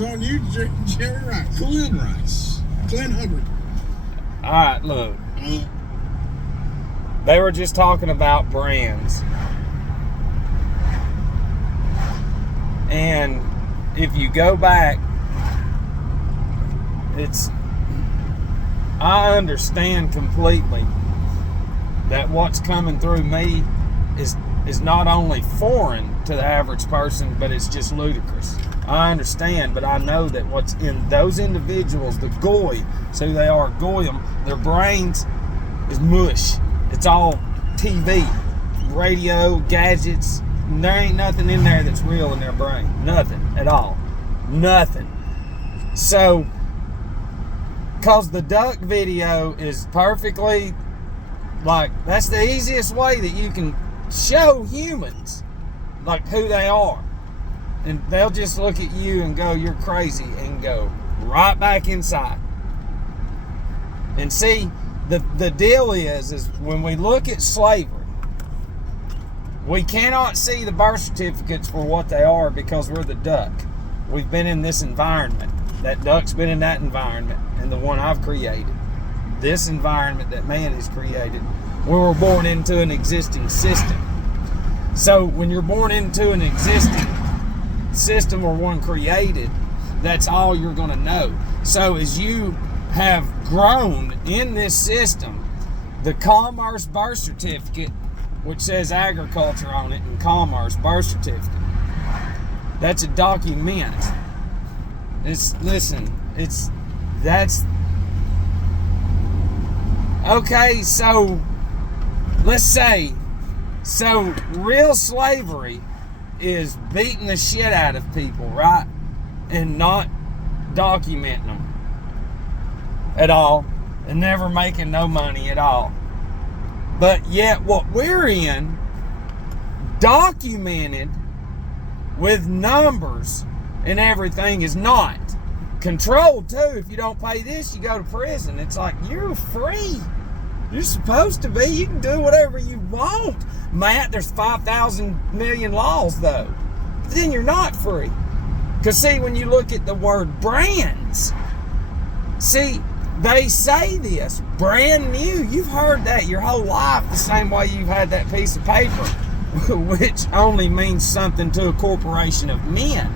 on you, Jerry Rice. Glenn Rice. Glenn Hubbard. All right, look. They were just talking about brands. And if you go back, I understand completely that what's coming through me is not only foreign to the average person, but it's just ludicrous. I understand, but I know that what's in those individuals, the goy, so they are goyim, their brains is mush. It's all TV, radio, gadgets. There ain't nothing in there that's real in their brain. Nothing at all. Nothing. So, because the duck video is perfectly, like, that's the easiest way that you can show humans, like, who they are. And they'll just look at you and go, you're crazy, and go right back inside. And see, the deal is when we look at slavery, we cannot see the birth certificates for what they are because we're the duck. We've been in this environment. That duck's been in that environment, and the one I've created. This environment that man has created. We were born into an existing system. So when you're born into an existing system or one created, that's all you're going to know. So as you have grown in this system, the commerce birth certificate, which says agriculture on it, and commerce birth certificate, that's a document. That's okay. So let's say, so real slavery is beating the shit out of people, right? And not documenting them at all, and never making no money at all. But yet what we're in, documented with numbers and everything, is not. Controlled too. If you don't pay this, you go to prison. It's like, you're free. You're supposed to be. You can do whatever you want. Matt, there's 5,000 million laws though. But then you're not free. Because see, when you look at the word brands, see, they say this, brand new. You've heard that your whole life, the same way you've had that piece of paper, which only means something to a corporation of men.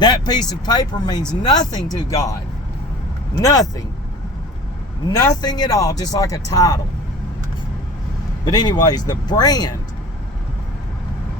That piece of paper means nothing to God. Nothing. Nothing at all, just like a title. But anyways, the brand,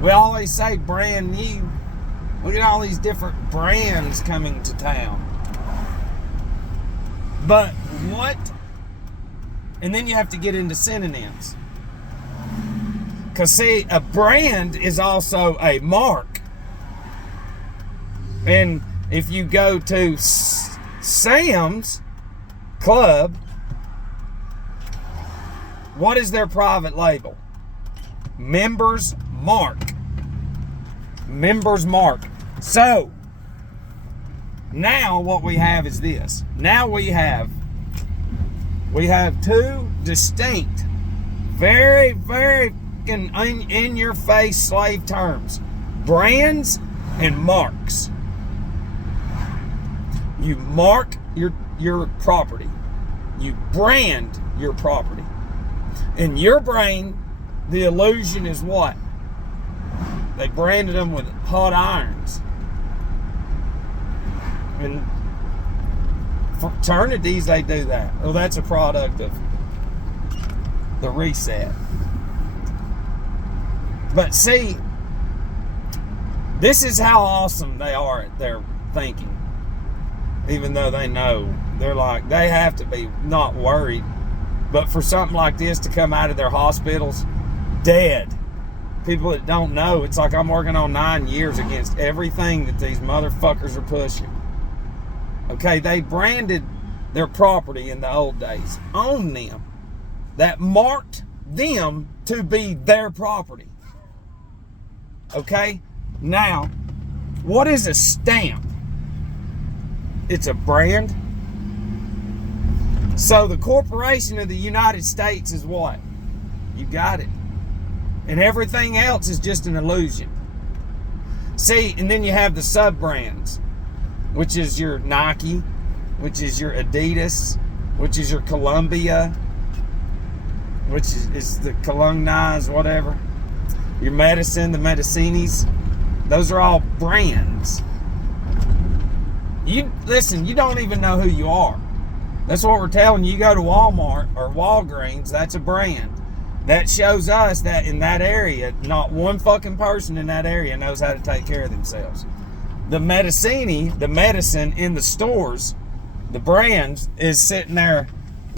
we always say brand new. Look at all these different brands coming to town. But what? And then you have to get into synonyms. Because see, a brand is also a mark. And if you go to Sam's Club, what is their private label? Members Mark. Members Mark. So, now what we have is this. Now we have two distinct, very, very in your face slave terms. Brands and marks. You mark your property. You brand your property. In your brain, the illusion is what? They branded them with hot irons. In fraternities, they do that. Well, that's a product of the reset. But see, this is how awesome they are at their thinking. Even though they know, they're like, they have to be not worried. But for something like this to come out of their hospitals dead, people that don't know, it's like I'm working on 9 years against everything that these motherfuckers are pushing. Okay, they branded their property in the old days on them. That marked them to be their property. Okay, now, what is a stamp? It's a brand. So the corporation of the United States is what? You got it. And everything else is just an illusion. See, and then you have the sub-brands. which is your Nike, which is your Adidas, which is your Columbia, which is the Colognes, whatever. Your Medicine, the Medicinis. Those are all brands. You listen, you don't even know who you are. That's what we're telling you. You go to Walmart or Walgreens, that's a brand. That shows us that in that area, not one fucking person in that area knows how to take care of themselves. The Medicini, the medicine in the stores, the brands, is sitting there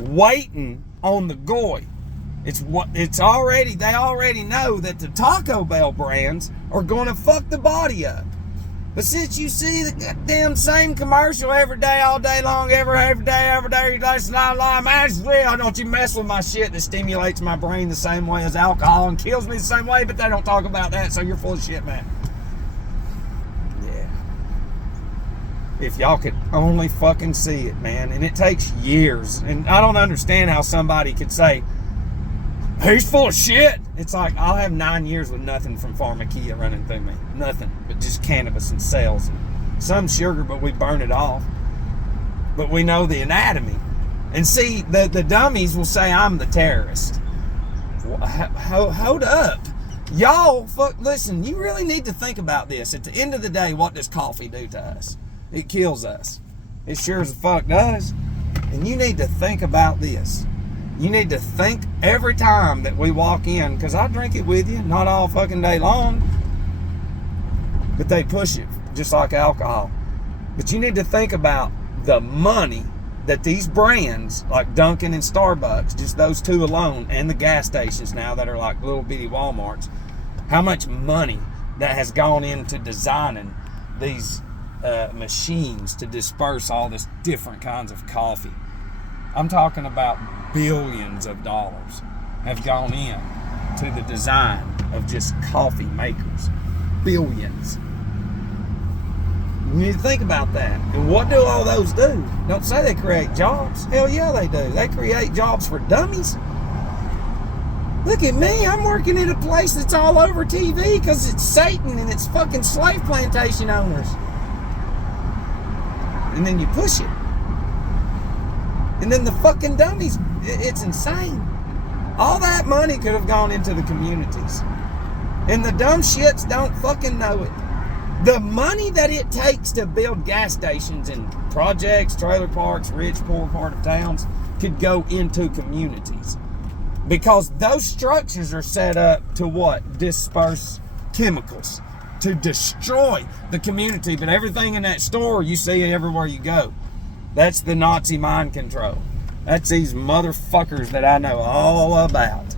waiting on the goy. They already know that the Taco Bell brands are gonna fuck the body up. But since you see the goddamn same commercial every day, all day long, every day, that's not a lie, man, it's real. Don't you mess with my shit that stimulates my brain the same way as alcohol and kills me the same way, but they don't talk about that, so you're full of shit, man. Yeah. If y'all could only fucking see it, man. And it takes years. And I don't understand how somebody could say, he's full of shit. It's like, I'll have 9 years with nothing from Pharmakia running through me. Nothing but just cannabis and cells. Some sugar, but we burn it off. But we know the anatomy. And see, the dummies will say I'm the terrorist. Hold up. Y'all, listen, you really need to think about this. At the end of the day, what does coffee do to us? It kills us. It sure as fuck does. And you need to think about this. You need to think every time that we walk in, because I drink it with you, not all fucking day long, but they push it just like alcohol. But you need to think about the money that these brands like Dunkin' and Starbucks, just those two alone, and the gas stations now that are like little bitty Walmarts, how much money that has gone into designing these machines to disperse all this different kinds of coffee. I'm talking about billions of dollars have gone in to the design of just coffee makers. Billions. You need to think about that. And what do all those do? Don't say they create jobs. Hell yeah, they do. They create jobs for dummies. Look at me. I'm working at a place that's all over TV because it's Satan and it's fucking slave plantation owners. And then you push it. And then the fucking dummies, it's insane. All that money could have gone into the communities. And the dumb shits don't fucking know it. The money that it takes to build gas stations and projects, trailer parks, rich, poor part of towns, could go into communities. Because those structures are set up to what? Disperse chemicals. To destroy the community. But everything in that store, you see everywhere you go. That's the Nazi mind control. That's these motherfuckers that I know all about.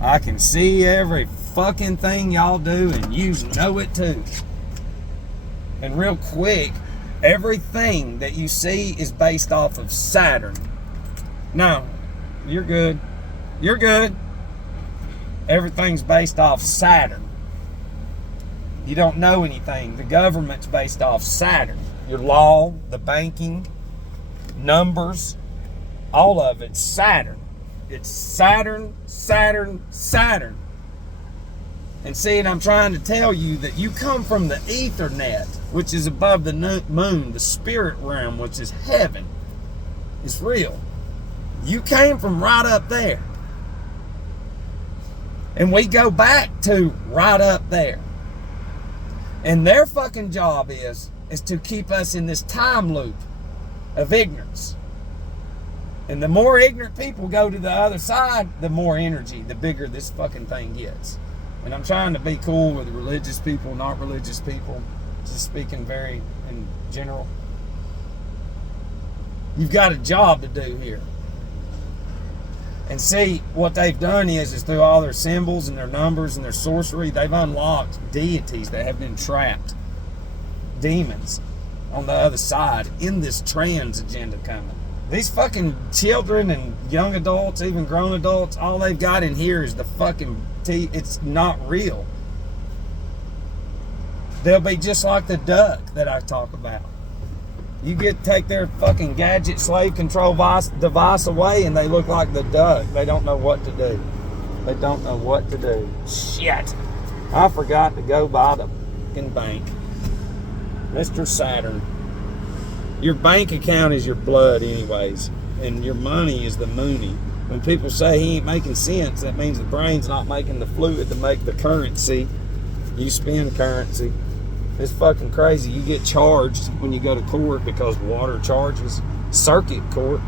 I can see every fucking thing y'all do, and you know it too. And real quick, everything that you see is based off of Saturn. No, you're good. You're good. Everything's based off Saturn. You don't know anything. The government's based off Saturn. Your law, the banking, numbers, all of it's Saturn. It's Saturn, Saturn, Saturn. And see, and I'm trying to tell you that you come from the Ethernet, which is above the moon, the spirit realm, which is heaven. It's real. You came from right up there. And we go back to right up there. And their fucking job is to keep us in this time loop of ignorance. And the more ignorant people go to the other side, the more energy, the bigger this fucking thing gets. And I'm trying to be cool with religious people, not religious people, just speaking very in general. You've got a job to do here. And see, what they've done is through all their symbols and their numbers and their sorcery, they've unlocked deities that have been trapped. Demons on the other side in this trans agenda coming. These fucking children and young adults, even grown adults, all they've got in here is the fucking it's not real. They'll be just like the duck that I talk about. You take their fucking gadget slave control device away and they look like the duck. They don't know what to do. They don't know what to do. Shit. I forgot to go by the fucking bank. Mr. Saturn. Your bank account is your blood anyways, and your money is the money. When people say he ain't making sense, that means the brain's not making the fluid to make the currency. You spend currency. It's fucking crazy. You get charged when you go to court because water charges. Circuit court.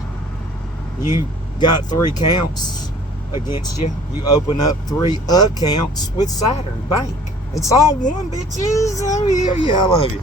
You got 3 counts against you. You open up 3 accounts with Saturn Bank. It's all one, bitches. Oh, yeah, I love you.